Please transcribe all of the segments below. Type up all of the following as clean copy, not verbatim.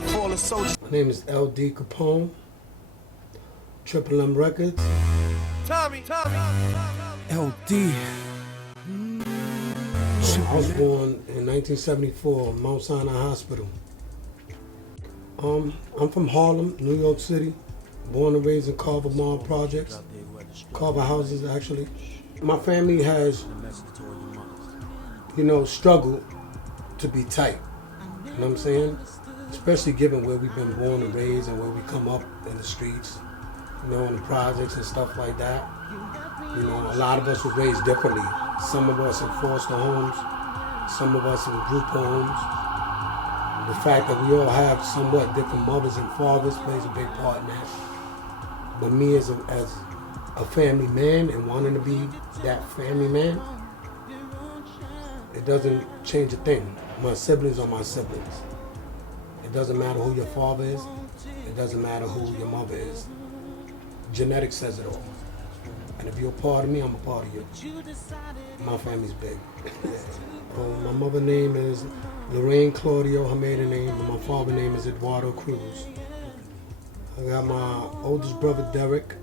my fallen soldiers. My name is LD Capone, Triple M Records. Tommy. LD. I was born in 1974, Mount Sinai Hospital. I'm from Harlem, New York City. Born and raised in Carver Projects. Carver houses, actually. My family has, struggled to be tight. You know what I'm saying? Especially given where we've been born and raised and where we come up in the streets, in the projects and stuff like that. A lot of us were raised differently. Some of us in foster homes, some of us in group homes. The fact that we all have somewhat different mothers and fathers plays a big part in that. But me as a family man and wanting to be that family man, it doesn't change a thing. My siblings are my siblings. It doesn't matter who your father is. It doesn't matter who your mother is. Genetics says it all. And if you're a part of me, I'm a part of you. My family's big. My mother's name is Lorraine Claudio, her maiden name, and my father's name is Eduardo Cruz. I got my oldest brother, Derek.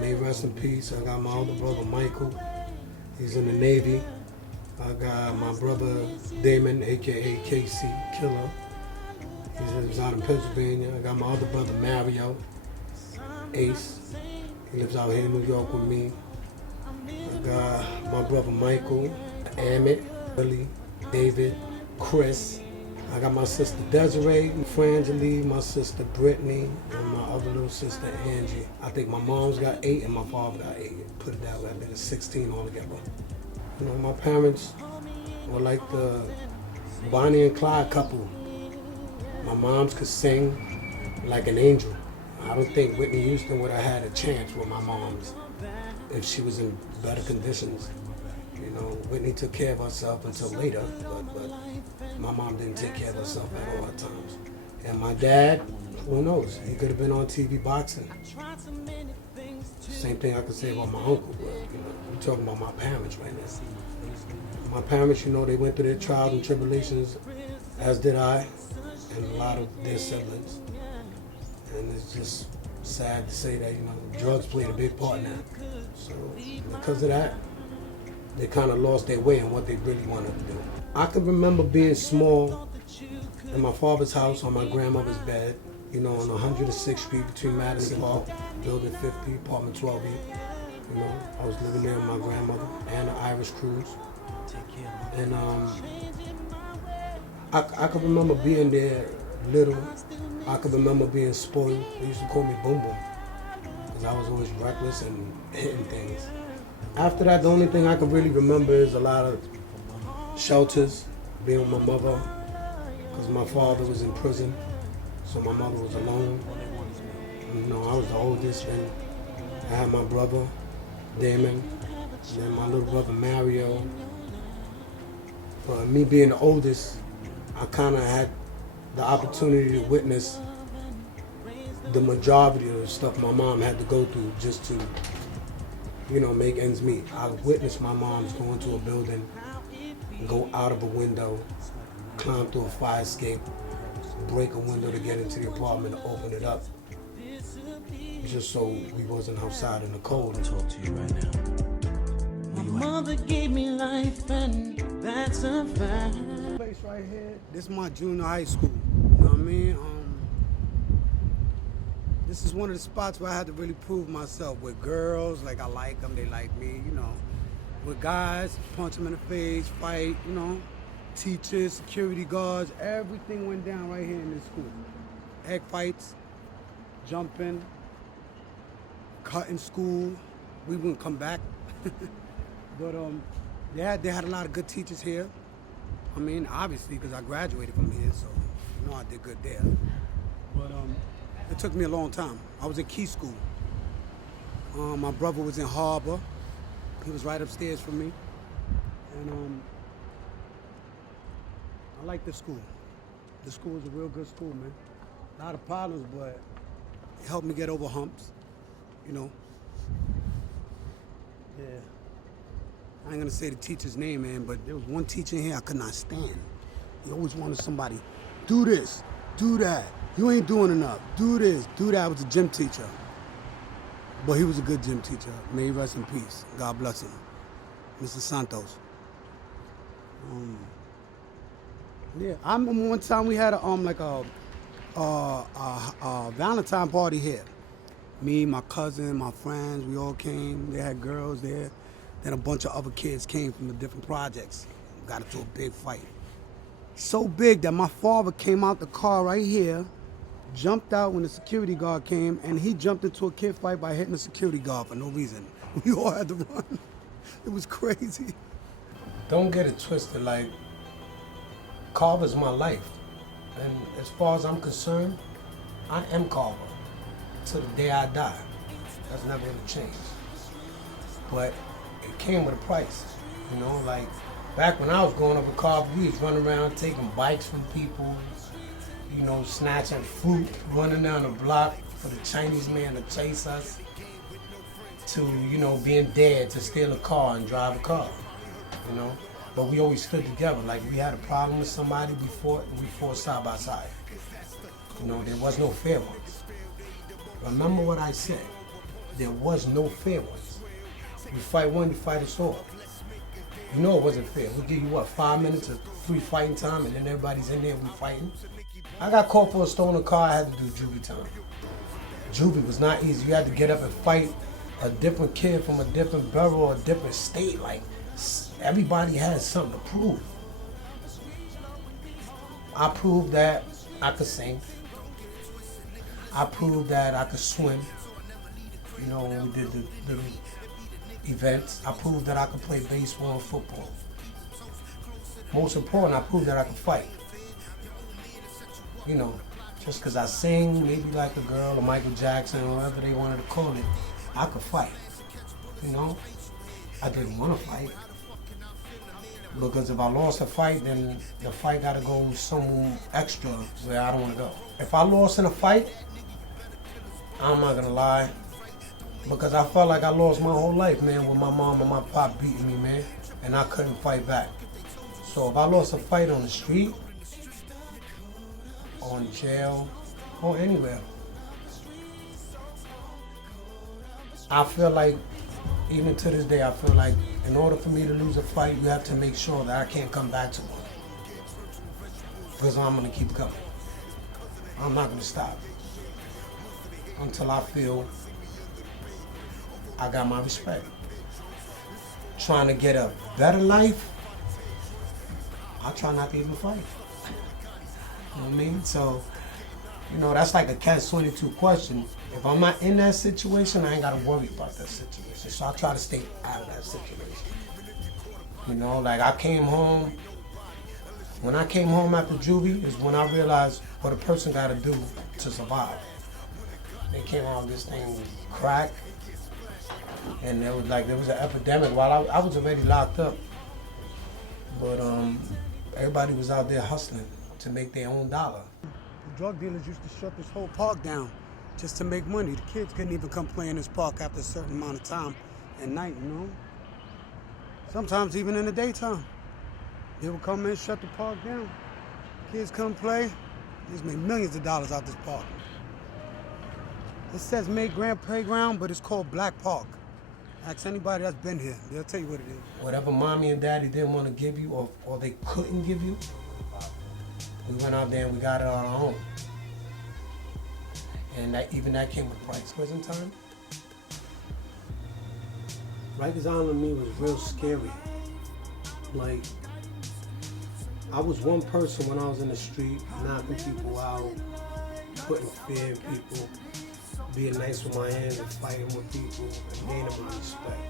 May he rest in peace. I got my older brother, Michael. He's in the Navy. I got my brother, Damon, a.k.a. KC, Killer. He lives out in Pennsylvania. I got my other brother, Mario, Ace. He lives out here in New York with me. I got my brother, Michael, Amit, Billy, David, Chris. I got my sister Desiree, Frangeli, my sister Brittany, and my other little sister Angie. I think my mom's got 8 and my father got 8. Put it that way, I think it's 16 altogether. My parents were like the Bonnie and Clyde couple. My mom's could sing like an angel. I don't think Whitney Houston would have had a chance with my mom's if she was in better conditions. Whitney took care of herself until later, but my mom didn't take care of herself at all times. And my dad, who knows? He could have been on TV boxing. Same thing I could say about my uncle, but we're talking about my parents right now. My parents, they went through their trials and tribulations, as did I, and a lot of their siblings. And it's just sad to say that, drugs played a big part in that. So because of that, they kind of lost their way in what they really wanted to do. I can remember being small in my father's house on my grandmother's bed, on 106th Street between Madison Park, Building 50, Apartment 12E. I was living there with my grandmother, Anna Irish Cruz. And I can remember being there little. I can remember being spoiled. They used to call me Boom Boom because I was always reckless and hitting things. After that, the only thing I can really remember is a lot of shelters, being with my mother, because my father was in prison, so my mother was alone. I was the oldest, and I had my brother, Damon, and then my little brother, Mario. But me being the oldest, I kind of had the opportunity to witness the majority of the stuff my mom had to go through just to make ends meet. I witnessed my mom's go into a building, go out of a window, climb through a fire escape, break a window to get into the apartment and open it up, just so we wasn't outside in the cold. I'll talk to you right now. My mother gave me life, and that's a fact. This place right here, this is my junior high school. You know what I mean? This is one of the spots where I had to really prove myself with girls. Like, I like them, they like me, With guys, punch them in the face, fight, Teachers, security guards, everything went down right here in this school. Egg fights, jumping, cutting school. We wouldn't come back. But they had a lot of good teachers here. Obviously, because I graduated from here, so I did good there. But it took me a long time. I was in Key School. My brother was in Harbor. He was right upstairs from me. And I like the school. The school was a real good school, man. A lot of problems, but it helped me get over humps, Yeah. I ain't gonna say the teacher's name, man, but there was one teacher in here I could not stand. He always wanted somebody, do this, do that. You ain't doing enough. Do this, do that. I was a gym teacher. But he was a good gym teacher. May he rest in peace. God bless him. Mr. Santos. Yeah, I remember one time we had a Valentine party here. Me, my cousin, my friends, we all came. They had girls there. Then a bunch of other kids came from the different projects. Got into a big fight. So big that my father came out the car right here, jumped out when the security guard came, and he jumped into a kid fight by hitting the security guard for no reason. We all had to run. It was crazy. Don't get it twisted, like, Carver's my life. And as far as I'm concerned, I am Carver. To the day I die. That's never gonna change. But it came with a price. You know, like, back when I was growing up with Carver, we was running around taking bikes from people, you know, snatching fruit, running down the block for the Chinese man to chase us, to, you know, being dead to steal a car and drive a car, you know. But we always stood together. Like, we had a problem with somebody, we fought side by side. You know, there was no fair ones. Remember what I said. There was no fair ones. You fight one, you fight us all. You know it wasn't fair. We give you, what, 5 minutes of free fighting time, and then everybody's in there, we fighting. I got caught for a stolen car, I had to do juvie time. Juvie was not easy. You had to get up and fight a different kid from a different borough or a different state. Like, everybody had something to prove. I proved that I could sing. I proved that I could swim. You know, when we did the little events, I proved that I could play baseball and football. Most important, I proved that I could fight. You know, just because I sing, maybe like a girl or Michael Jackson or whatever they wanted to call it, I could fight. You know, I didn't want to fight. Because if I lost a fight, then the fight got to go some extra where I don't want to go. If I lost in a fight, I'm not gonna lie, because I felt like I lost my whole life, man, with my mom and my pop beating me, man, and I couldn't fight back. So if I lost a fight on the street, or in jail, or anywhere, I feel like, even to this day, I feel like in order for me to lose a fight, you have to make sure that I can't come back to one. Because I'm gonna keep coming. I'm not gonna stop until I feel I got my respect. Trying to get a better life, I try not to even fight. You know what I mean? So, you know, that's like a catch-22 question. If I'm not in that situation, I ain't gotta worry about that situation. So I try to stay out of that situation. You know, like I came home, when I came home after juvie is when I realized what a person gotta do to survive. They came out with this thing crack, and there was an epidemic while I was already locked up. But everybody was out there hustling to make their own dollar. The drug dealers used to shut this whole park down just to make money. The kids couldn't even come play in this park after a certain amount of time at night, you know? Sometimes even in the daytime. They would come in, shut the park down. Kids come play. They just made millions of dollars out this park. It says May Grand Playground, but it's called Black Park. Ask anybody that's been here, they'll tell you what it is. Whatever mommy and daddy didn't want to give you or they couldn't give you, we went out there and we got it on our own. And even that came with a price. Prison time? Rikers Island to me was real scary. Like, I was one person when I was in the street, knocking people out, putting fear in people, being nice with my hands and fighting with people and gaining my respect.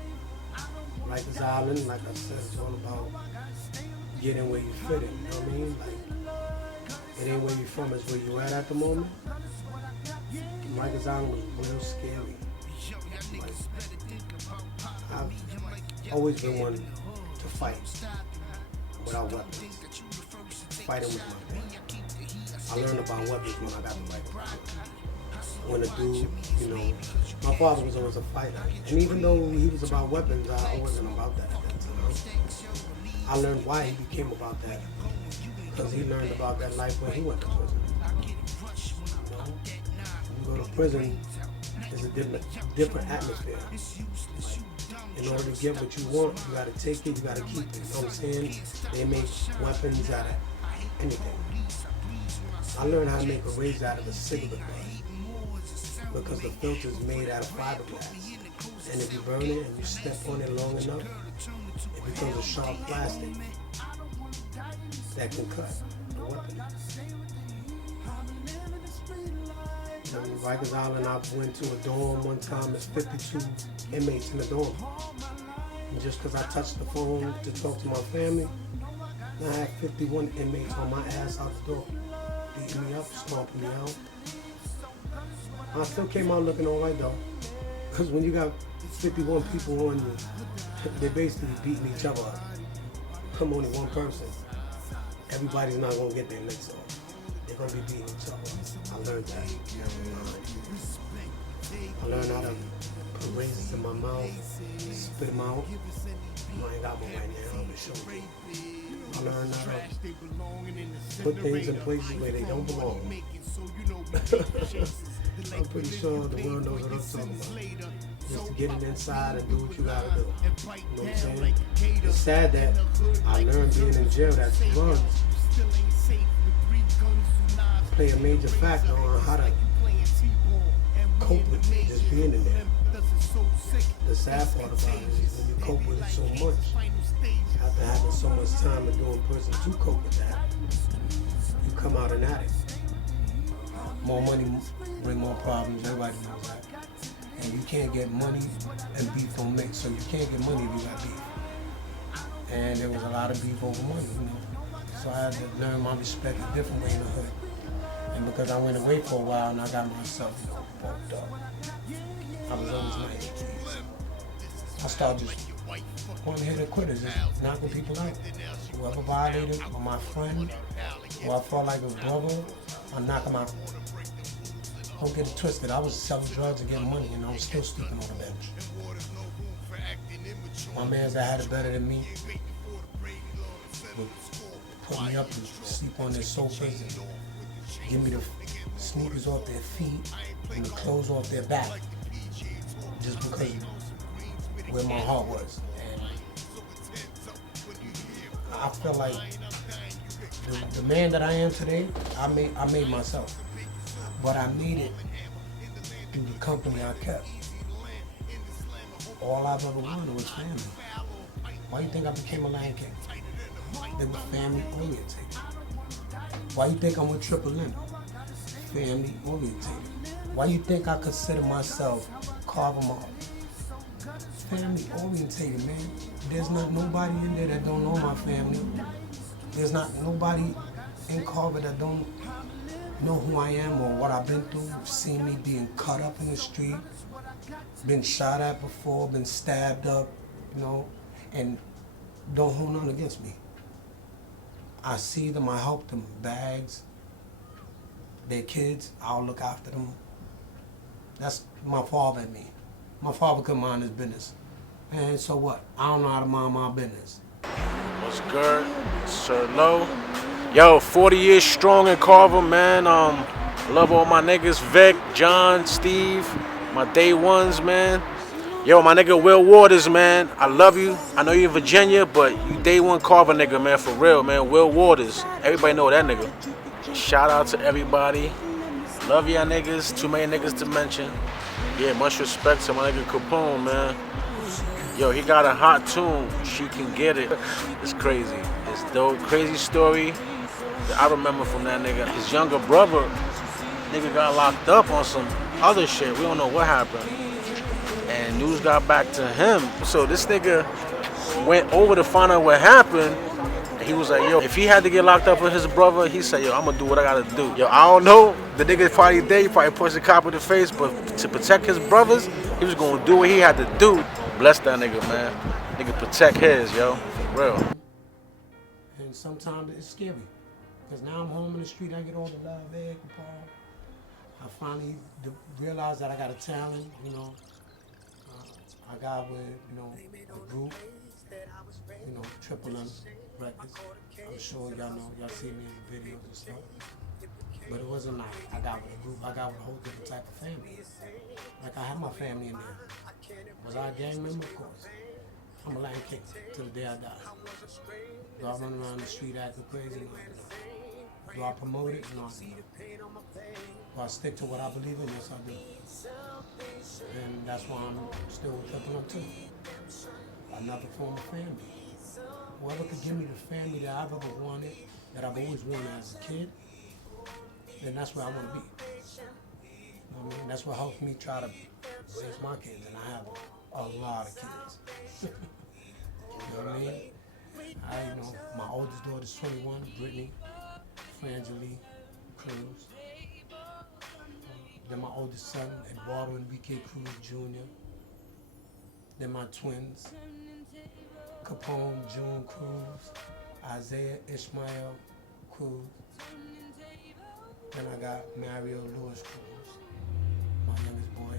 Rikers Island, like I said, it's all about getting where you fit in, you know what I mean? Like, it ain't where you from, it's where you at the moment. Rikers Island was real scary. Like, I've always been one to fight without weapons. Fighting was my thing. I learned about weapons when I got the rifle. When a dude, you know, my father was always a fighter. And even though he was about weapons, I wasn't about that at that time. I learned why he became about that. Because he learned about that life when he went to prison. go to prison is a different atmosphere. In order to get what you want, you gotta take it, you gotta keep it. You know what I'm saying? They make weapons out of anything. I learned how to make a razor out of a cigarette butt because the filter is made out of fiberglass. And if you burn it and you step on it long enough, it becomes a sharp plastic that can cut the weapon. In Rikers Island, I went to a dorm one time. There's 52 inmates in the dorm. And just because I touched the phone to talk to my family, I had 51 inmates on my ass out the door, beating me up, stomping me out. I still came out looking all right though, because when you got 51 people on you, they're basically beating each other up. I'm only one person. Everybody's not gonna get their licks off. They're gonna be beating each other. I learned that. I learned how to put razors in my mouth, spit them out. I ain't got one right now, I'm gonna show you. I learned how to put things in places where they don't belong. I'm pretty sure the world knows what I'm talking about. Just to get it inside and do what you gotta do. You know what I'm saying? It's sad that I learned being in jail that drugs play a major factor on how to cope with just being in there. The sad part about it is when you cope with it so much, after having so much time and doing prison to cope with that, you come out an addict. More money bring more problems, everybody knows that. And you can't get money and beef don't mix, so you can't get money if you got beef. And there was a lot of beef over money, you know. So I had to learn my respect a different way in the hood. And because I went away for a while and I got myself, you know, fucked up, I was always nice. I started just going to hit the quitters, just knocking people out. Whoever violated, or my friend, who I felt like was brother, I knock them out. Don't get it twisted. I was selling drugs and getting money, and I was still sleeping on the bench. My mans that had it better than me would put me up and sleep on their sofas and give me the sneakers off their feet and the clothes off their back, just because where my heart was. And I feel like the man that I am today, I made myself. But I made it through the company I kept. All I've ever wanted was family. Why do you think I became a Lion King? They were family oriented. Why do you think I'm with Triple M? Family oriented. Why do you think I consider myself Carver Projects? Family oriented, man. There's not nobody in there that don't know my family. There's not nobody in Carver that don't know who I am or what I've been through, seen me being cut up in the street, been shot at before, been stabbed up, you know, and don't hold nothing against me. I see them, I help them, bags, their kids, I'll look after them. That's my father and me. My father couldn't mind his business. And so what? I don't know how to mind my business. What's good? Sir Low. Yo, 40 years strong in Carver, man. Love all my niggas, Vic, John, Steve, my day ones, man. Yo, my nigga Will Waters, man. I love you. I know you're in Virginia, but you day one Carver nigga, man, for real, man. Will Waters. Everybody know that nigga. Shout out to everybody. Love y'all niggas. Too many niggas to mention. Yeah, much respect to my nigga Capone, man. Yo, he got a hot tune. She can get it. It's crazy. It's dope. Crazy story that I remember from that nigga. His younger brother, nigga got locked up on some other shit. We don't know what happened. And news got back to him. So this nigga went over to find out what happened. And he was like, yo, if he had to get locked up with his brother, he said, yo, I'm gonna do what I gotta do. Yo, I don't know. The nigga probably dead. He probably punched the cop in the face. But to protect his brothers, he was gonna do what he had to do. Bless that nigga, man. Nigga protect his, yo. For real. And sometimes it's scary. Because now I'm home in the street, I get all the love, Capone. I finally realized that I got a talent, you know. I got with, you know, a group. you know, Triple M Records. I'm sure y'all know, y'all see me in the videos and stuff. But it wasn't like I got with a group, I got with a whole different type of family. Like I had my family in there. Was I a gang member? Of course. I'm a Latin king till the day I die. Do I run around the street acting crazy? No. Do I promote it? No. Do I stick to what I believe in? Yes, I do. And that's why I'm still with Triple M too. Another form of family. Whoever could give me the family that I've ever wanted, that I've always wanted as a kid, then that's where I want to be. You know what I mean? That's what helps me try to raise my kids, and I have a lot of kids. You know what I mean? You know, my oldest daughter's 21, Brittany, Frangeli, Cruz. Then my oldest son, Eduardo Enrique Cruz Jr. Then my twins, Capone, June Cruz, Isaiah Ishmael Cruz. Then I got Mario Lewis Cruz, my youngest boy,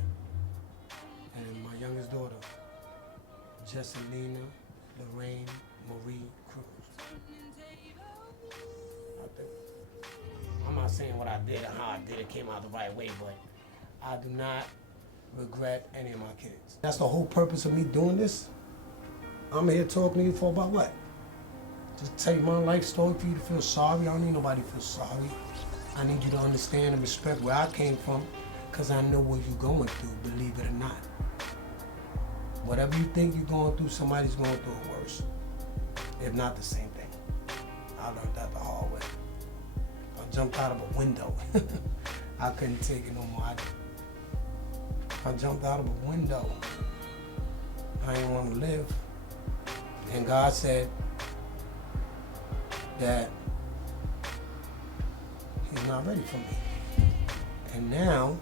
and my youngest daughter, Jesselina Lorraine Marie Cruz. I'm not saying what I did and how I did it came out the right way, but I do not regret any of my kids. That's the whole purpose of me doing this. I'm here talking to you for about what? Just take my life story for you to feel sorry. I don't need nobody to feel sorry. I need you to understand and respect where I came from, because I know what you're going through, believe it or not. Whatever you think you're going through, somebody's going through it worse. If not the same thing. I learned that the hard way. I jumped out of a window. I couldn't take it no more. I jumped out of a window. I didn't want to live. And God said that He's not ready for me. And now,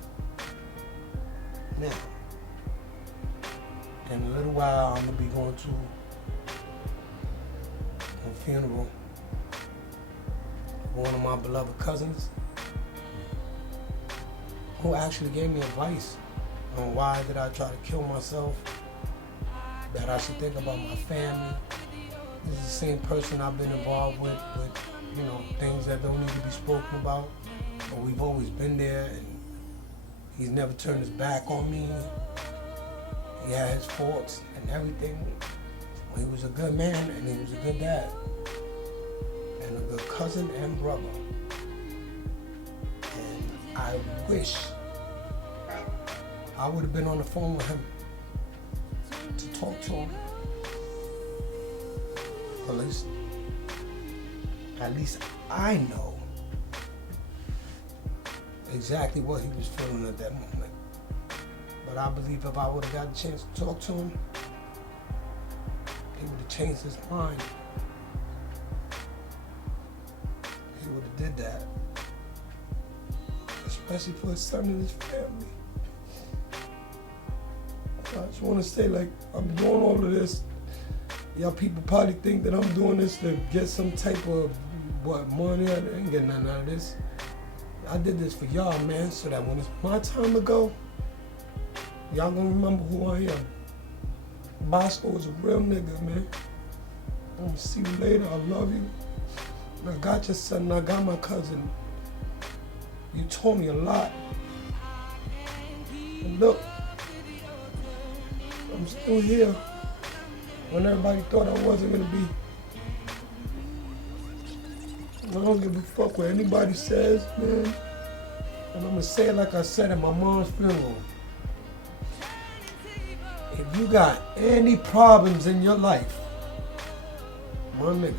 in a little while, I'm going to be going to a funeral of one of my beloved cousins who actually gave me advice on why did I try to kill myself, that I should think about my family. This is the same person I've been involved with you know, things that don't need to be spoken about, but we've always been there, and he's never turned his back on me. He had his faults and everything. He was a good man, and he was a good dad, and a good cousin and brother. And I wish I would have been on the phone with him to talk to him. At least I know exactly what he was feeling at that moment. But I believe if I would have got a chance to talk to him, he would have changed his mind. He would have did that. Especially for his son and his family. So I just want to say, like, I'm doing all of this. Y'all people probably think that I'm doing this to get some type of money. I ain't getting none of this. I did this for y'all, man, so that when it's my time to go, y'all gonna remember who I am. Bosco is a real nigga, man. I'm gonna see you later. I love you. And I got your son, and I got my cousin. You told me a lot. And look, I'm still here when everybody thought I wasn't gonna be. I don't give a fuck what anybody says, man. And I'm gonna say it like I said at my mom's funeral. If you got any problems in your life, my nigga,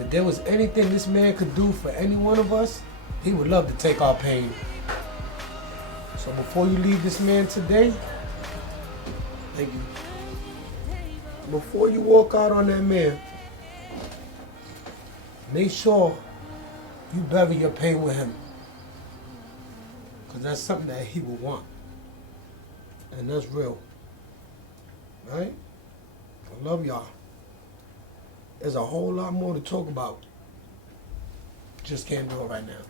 if there was anything this man could do for any one of us, he would love to take our pain. So before you leave this man today, thank you. Before you walk out on that man, make sure you bury your pain with him. Because that's something that he will want. And that's real. Right? I love y'all. There's a whole lot more to talk about. Just can't do it right now.